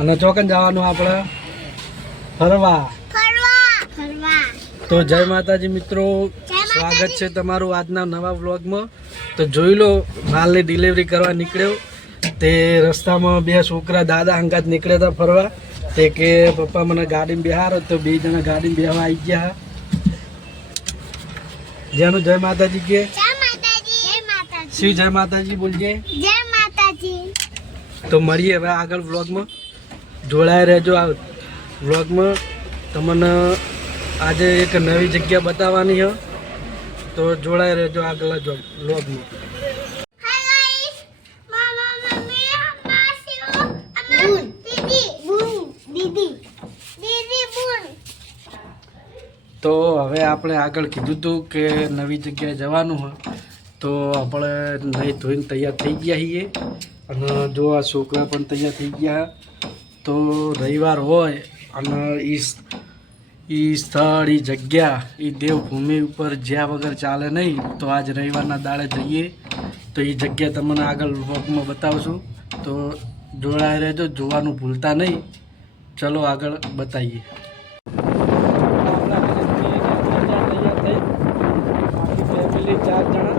અને ચોકન જવાનું આપણે ફરવા. તો જય માતાજી મિત્રો, સ્વાગત છે તમારું આજના નવા વ્લોગમાં. તો જોઈ લો, માલની ડિલિવરી કરવા નીકળ્યો તે રસ્તામાં બે છોકરા દાદા અંગાત નીકળ્યા હતા ફરવા. તે કે પપ્પા મને ગાડીમાં બેહારો, તો બે જણા ગાડીમાં બેહવા આવી ગયા. જેનું જય માતાજી કે શિવ જય માતાજી બોલજે. તો મળીએ હવે આગળ વ્લોગમાં, જોડાયા રહેજો. આ વ્લોગમાં તમને આજે એક નવી જગ્યા બતાવવાની છે, તો જોડાઈ રહેજો આગળ વ્લોગમાં. તો હવે આપણે આગળ કીધું હતું કે નવી જગ્યાએ જવાનું હોય, તો આપણે નહીં ધોઈને તૈયાર થઈ ગયા છીએ. અને જો આ છોકરા પણ તૈયાર થઈ ગયા. તો રવિવાર હોય અને એ સ્થળ, એ જગ્યા, એ દેવભૂમિ ઉપર જ્યાં વગર ચાલે નહીં. તો આજ રવિવારના દાડે જઈએ, તો એ જગ્યા તમને આગળ વ્લોગમાં બતાવશું. તો જોડાઈ રહેજો, જોવાનું ભૂલતા નહીં. ચલો આગળ બતાવીએ. ફેમિલી 4 જણા.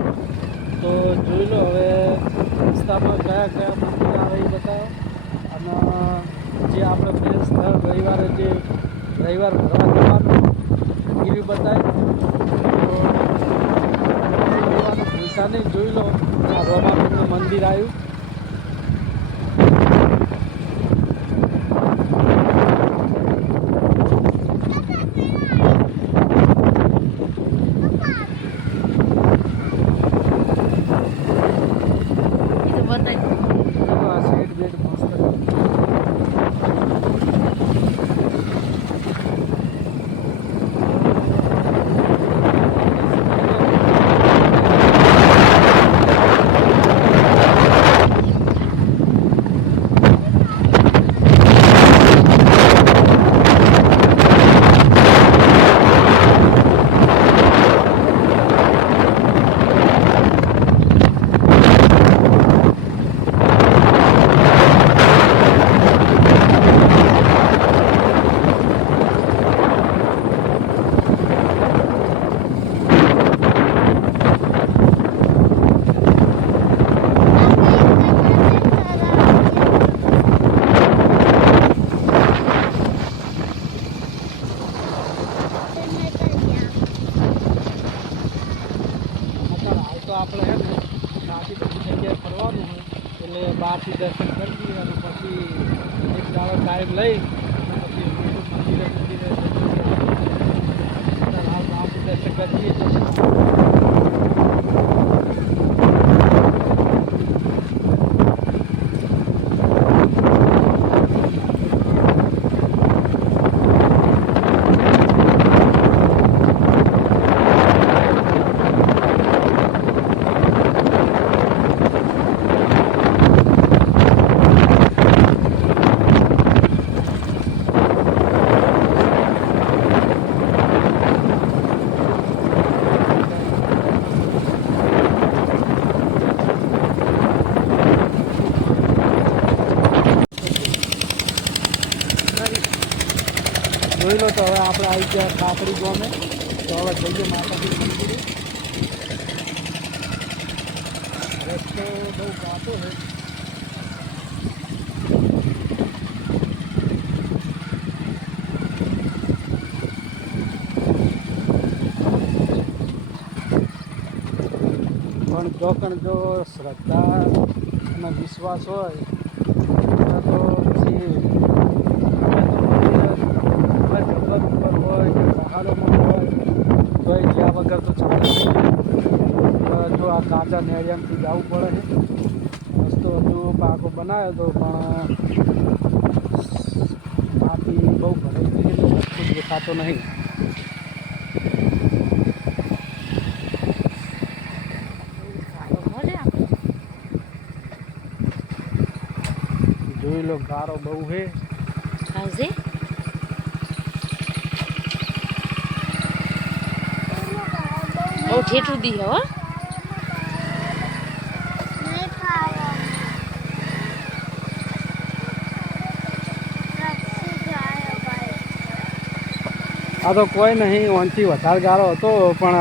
તો જોઈ લો હવે રસ્તામાં કયા કયા મંદિર આવે એ બતાવો. અને જે આપણે મેન સ્થળ રવિવારે જે રવિવાર ભરવા જવાનું એ બી બતાવે. તો જોવાનું ભૂલતા નહીં. જોઈ લો, આ રોમાપીરનું મંદિર આવ્યું. આપણે હે ને કાફી બધી જગ્યાએ ફરવાનું હોય, એટલે બહારથી દર્શન કરી દઈએ અને પછી એક દાડો ટાઈમ લઈ અને પછી મંદિરે દર્શન કરીએ. જોઈ લો, તો હવે આપણે આવી ગયા કાપડી ગામે. તો હવે જઈએ માતાજી મંદિરે. રસ્તો બહુ કાપો છે. પણ જો શ્રદ્ધા અને વિશ્વાસ હોય તો પછી પહાડોમાં હોય તો એ જ્યાં વગર તો ચાલે નહીં. જો આ કાચા નેરિયામથી જવું પડે છે. રસ્તો હજુ પાકો બનાવ્યો હતો, પણ માટી બહુ ભરાઈ ગઈ એટલે રસ્તો દેખાતો નહીં. જોઈ લો, ગારો બહુ છે. બહુ ઠેઠું દી હો. આ તો કોઈ નહીં, ઓનથી વધારે ગાળો હતો, પણ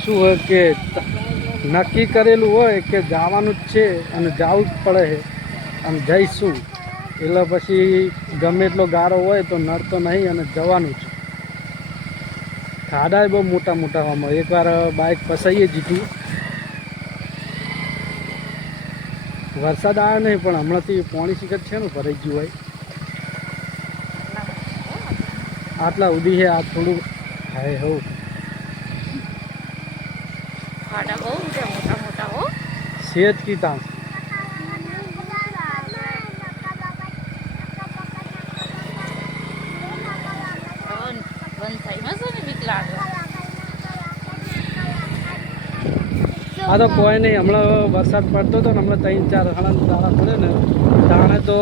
શું હોય કે નક્કી કરેલું હોય કે જવાનું જ છે અને જવું જ પડે છે અને જઈશું, એટલે પછી ગમે એટલો ગારો હોય તો નડતો નહીં અને જવાનું જ. ખાડા બહુ મોટા મોટા આમાં, એકવાર બાઇક ફસાઈએ જીધું. વરસાદ આવ્યો નહીં પણ હમણાંથી પાણી શીખત છે ને ભરાઈ ગયું હોય. આટલા ઉડી છે, આ થોડું હાય હોઉં ખાડા બહુ મોટા મોટા હો. સેજ કી તાં વનસાઈમાં છે ને બીક લાગે. આ તો કોઈ નહીં, હમણાં વરસાદ પડતો હતો ને, હમણાં 3-4 દાડા પડે ને તાણે તો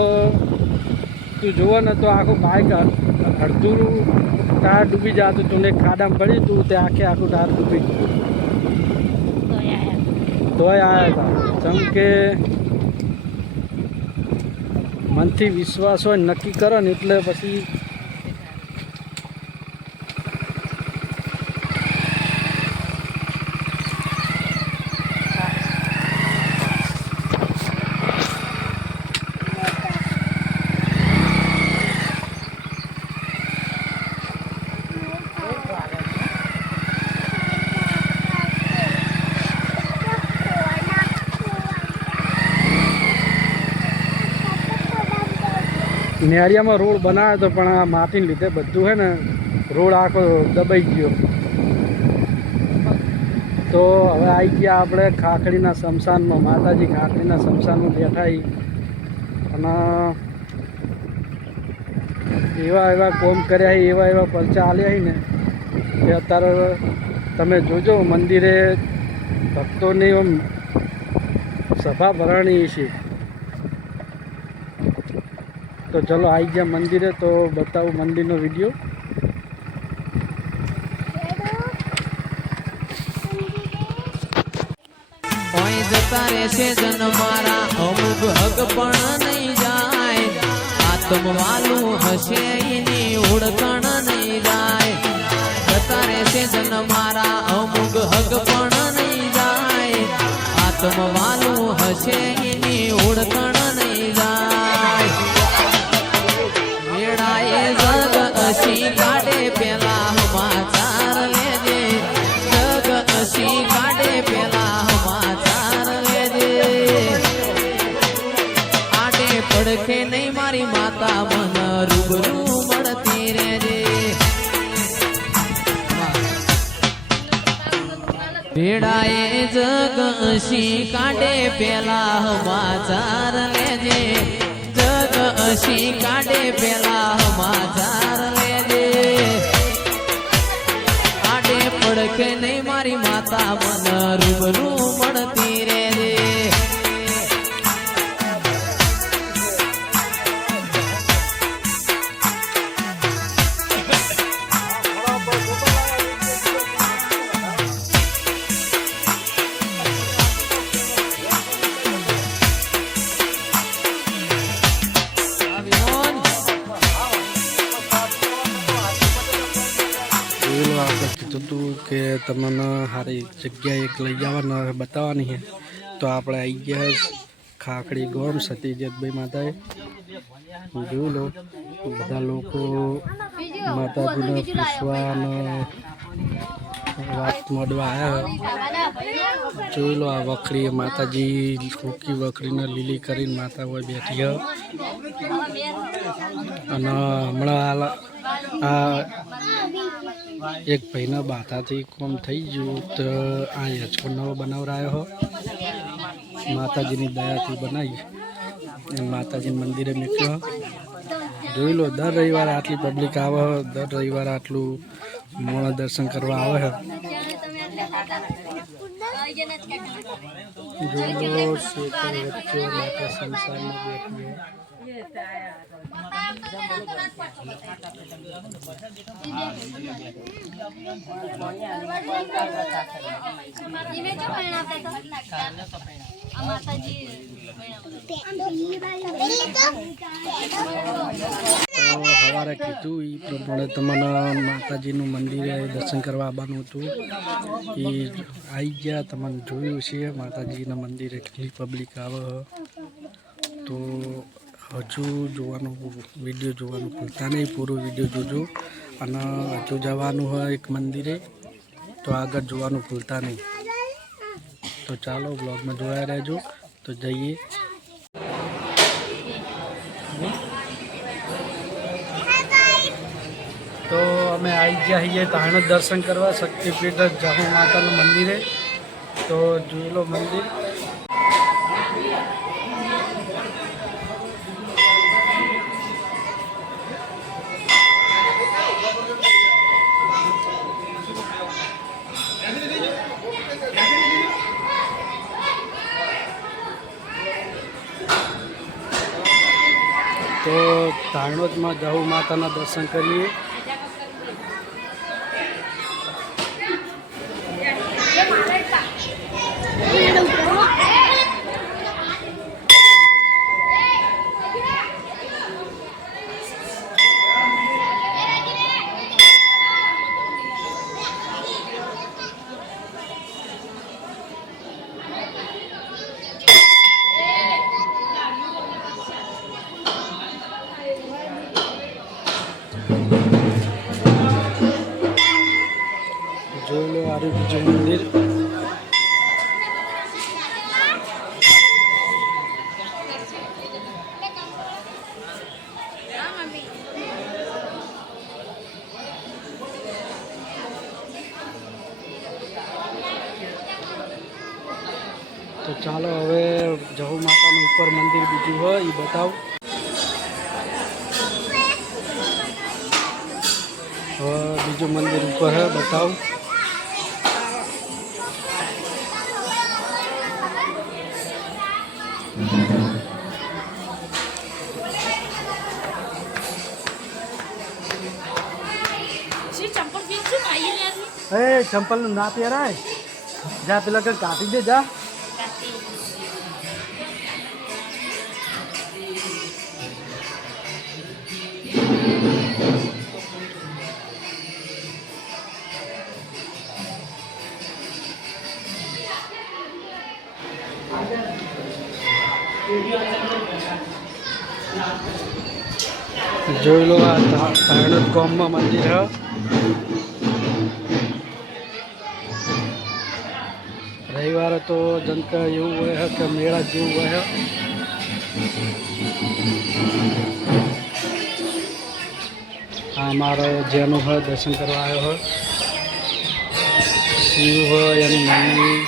તું જુઓ ને તો આખું બાઇક અડધું ટાયર ડૂબી જતું તું ને, ખાડામાં પડી તું તે આખું ટાયર ડૂબી ગયું. તોય આવ્યા હતા, જેમ કે મનથી વિશ્વાસ હોય નક્કી કરો ને એટલે પછી નેરિયામાં રોડ બનાવ્યો હતો પણ આ માટીને લીધે બધું હે ને રોડ આખો દબાઈ ગયો. તો હવે આવી ગયા આપણે ખાખડીના સ્મશાનમાં, માતાજી ખાખડીના સ્મશાનમાં બેઠા અને એવા કોમ કર્યા, એવા પરચા આલ્યા ને કે અત્યારે તમે જોજો મંદિરે ભક્તોની આમ સભા ભરાણી છે. તો ચલો આવી ગયા મંદિરે, તો બતાવું મંદિરનો વિડીયો. કોઈ જતા રહેશે જન મારા અમુક હક પણ નહીં જાય, આત્મવાલું હશે એની ઓળખણ નહીં જાય. જતા રહેશે જન મારા અમુક હક પણ નહીં જાય, આત્મવાલું હશે એની ઓળખણ નહીં જાય. મેળાએ જગ અસી કાઢે પેલા સમાચાર લેજે, જગ અસી કાઢે પેલા સમાચાર લેજે. આડે પડખે નહીં મારી માતા મન રૂબરૂ મળતી રહેજે. મેળાએ જગ અસી કાઢે પેલા સમાચાર લેજે, જગ અસી કાઢે પેલા સમાચાર લેજે. આડે પડખે નહીં મારી માતા મન રૂબરૂ મળતી રહેજે. આપણે કીધું હતું કે તમને સારી જગ્યાએ એક લઈ જવાના બતાવવાની છે, તો આપણે આવી ગયા ખાખડી ગોમ સતીજતભાઈ માતાએ. જોઈ લો બધા લોકો માતાજીને પૂછવા અને વાત મળવા આવ્યા. જોઈ લો આ વખરી માતાજી સૂકી વખરીને લીલી કરીને માતા હોય બેઠી હ. અને હમણાં આ એક ભાઈના બાથાથી કોમ થઈ ગયું તો આ હેચકો નવો બનાવરાયો હો, માતાજીની દયાથી બનાવી માતાજી મંદિરે નીકળ્યો. જોઈ લો દર રવિવારે આટલી પબ્લિક આવે, દર રવિવારે આટલું મોડા દર્શન કરવા આવે છે. જોઈ લો વચ્ચે માતા સંસારમાં બેઠી સવારે કીધું એ પ્રમાણે તમને માતાજીનું મંદિરે દર્શન કરવા આવવાનું હતું. એ આવી ગયા, તમને જોયું છે માતાજીના મંદિરે કેટલી પબ્લિક આવે. તો હજુ જોવાનું, વિડીયો જોવાનું ભૂલતા નહીં, પૂરો વિડીયો જોજો. અને હજુ જવાનું હોય એક મંદિરે તો આગળ જોવાનું ભૂલતા નહીં. તો ચાલો બ્લોગમાં જોયા રહેજો. તો જઈએ. તો અમે આવી ગયા છીએ તાણ દર્શન કરવા શક્તિપીઠ જાહુ માતાનું મંદિરે. તો જોઈ લો મંદિર. તો ધાણોદમાં જાહુ માતાના દર્શન કરીએ. જોઈ લો આ બીજું મંદિર. તો ચાલો હવે જહુ માતાનું ઉપર મંદિર બીજું હોય એ બતાવું. બીજું મંદિર ઉપર હે બતાવું. ચંપલ ના પહેરાય, જા પેલા કંઈ કાપી દે જા. જોઈ લો આ તારણોદ ગામમાં મંદિર હ. રવિવારે તો જનક એવું હોય છે કે મેળા જેવું હોય. આ અમારો જેનો હોય દર્શન કરવા આવ્યો હોય. શિવ હોય એની મમ્મી.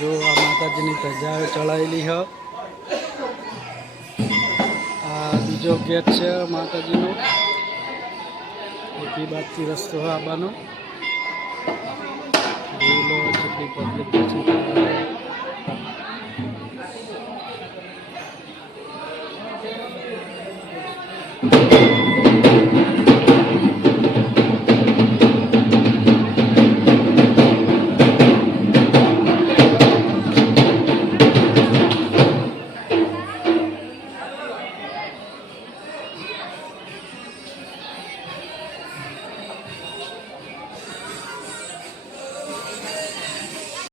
જો આ માતાજીની ધજા ચડાવેલી હ. આ બીજો ગેટ છે માતાજીનો. એથી બાદથી રસ્તો હોય આવવાનો. જોઈ લો જેટલી પબ્લિક છે.